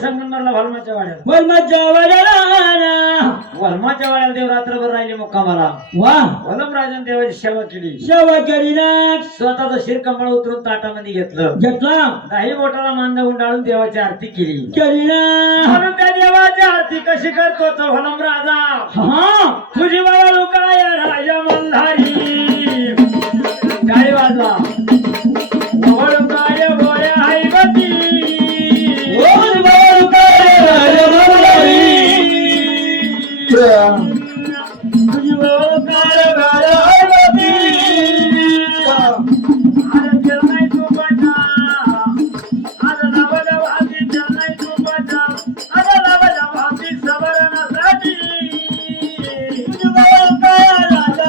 संगमनेरला वलमाच्या वाड्याला वलमाच्या वाड्याला वलमाच्या वाड्याला देव रात्रभर राहिले मुक्कामाला वा वलमराजन देवाची सेवा केली सेवा केली ना स्वतःचं शिर कमळ उतरून ताटामध्ये घेतलं घेतला काही बोटाला मांदा गुंडाळून देवाची आरती केली केली ना म्हणून त्या देवाची आरती कशी करतो तो वलमराजा हा तुझी बाबा लोकाय राजा मल्हारी काय वाजवा वळकाय बोया हैवती तुझी वळकाय बोया हैवती अरे चलनाय तू बचा आज नवला भाती चलनाय तू बचा आज नवला भाती सबरणासाठी तुझी वळकाय राजा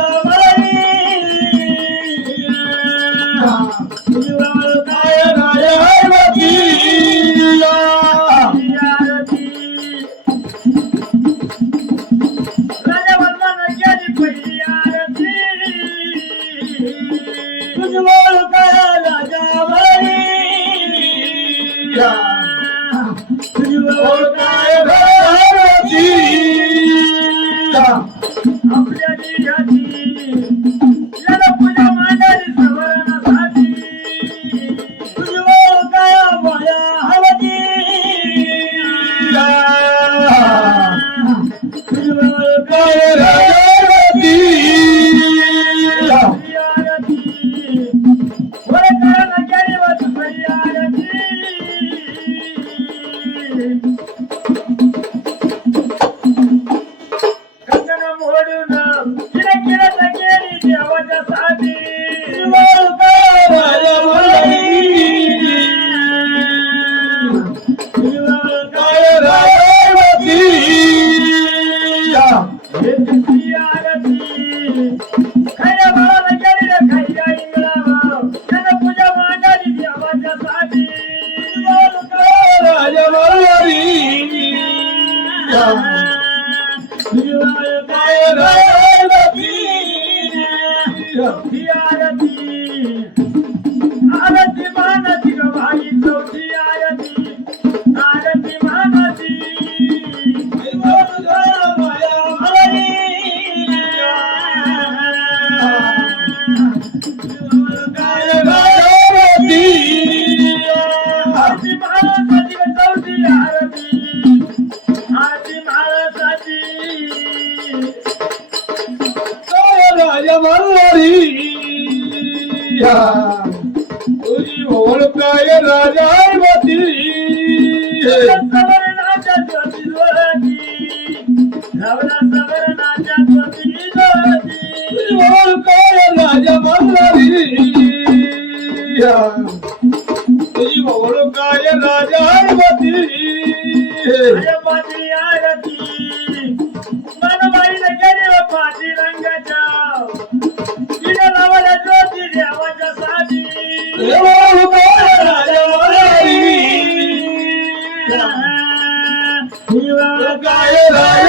तुझी वळकाय राजा हैवती राजा वल्लभ गेली पहिली आरती तुझी वळकाय राजा तुझी वळकाय हैवती आपल्या निघाती याला पूजा मांडारी सवरणासाठी तुझी वळकाय बोया हैवती तुझी वळकाय राजा हैवती आरती वळकायला गेली वाच पहिली आरती कंगन मोडून किरा किरा गेली देवाच्या साठी वळकाय राजा वळकाय राजा हैवती येती आरती खैरा बाळाला गेली रे खैरा इंगळावा त्यानं पूजा मांडाली देवाच्या साठी वळकाय राजा वळकाय हैवती आरती आरती मानती ग भाई चौथी आरती आरती मानती आरती महाराजाची ग चौथी आरती आरती महाराजाची राजा मल्हारी तुझी वळकाय राजा हैवती सवरणाच्या ज्योती ज्योती नवरा सवरणाच्या ज्योती ज्योती तुझी वळकाय राजा मल्हारी तुझी वळकाय राजा हैवती पाटी आरती मनबाईला गेली व पाटी रंगाच्या तिने लावल्या ज्योती देवाच्या साठी वळकाय राजा मल्हारी वळकाय राजा